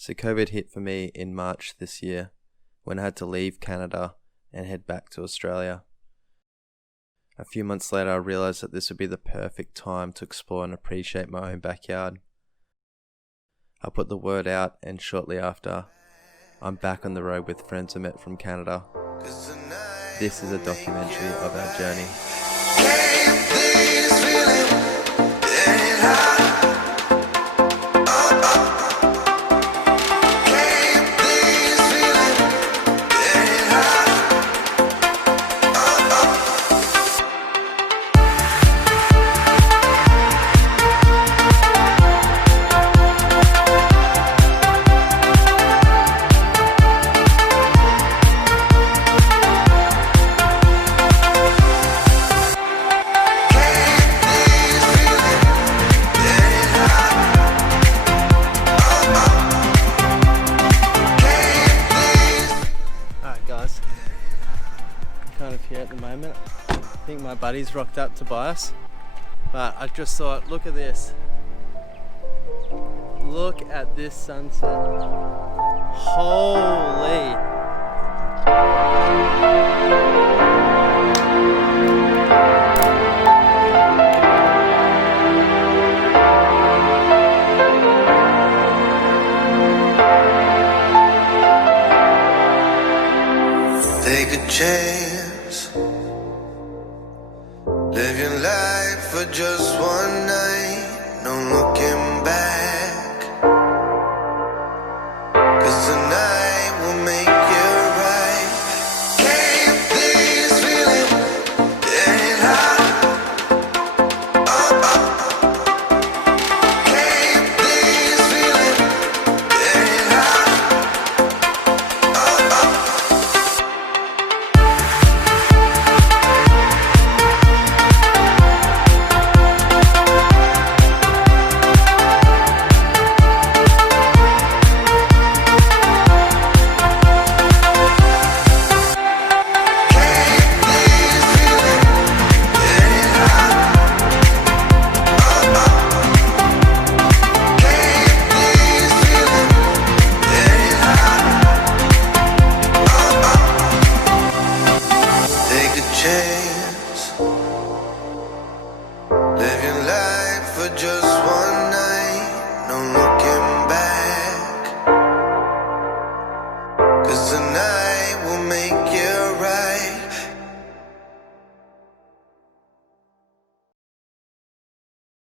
So COVID hit for me in March this year, when I had to leave Canada and head back to Australia. A few months later, I realised that this would be the perfect time to explore and appreciate my own backyard. I put the word out, and shortly after, I'm back on the road with friends I met from Canada. This is a documentary of our journey. Here at the moment. I think my buddy's rocked up to buy us, but I just thought, look at this. Look at this sunset. Holy. Take a chance. Live your life for just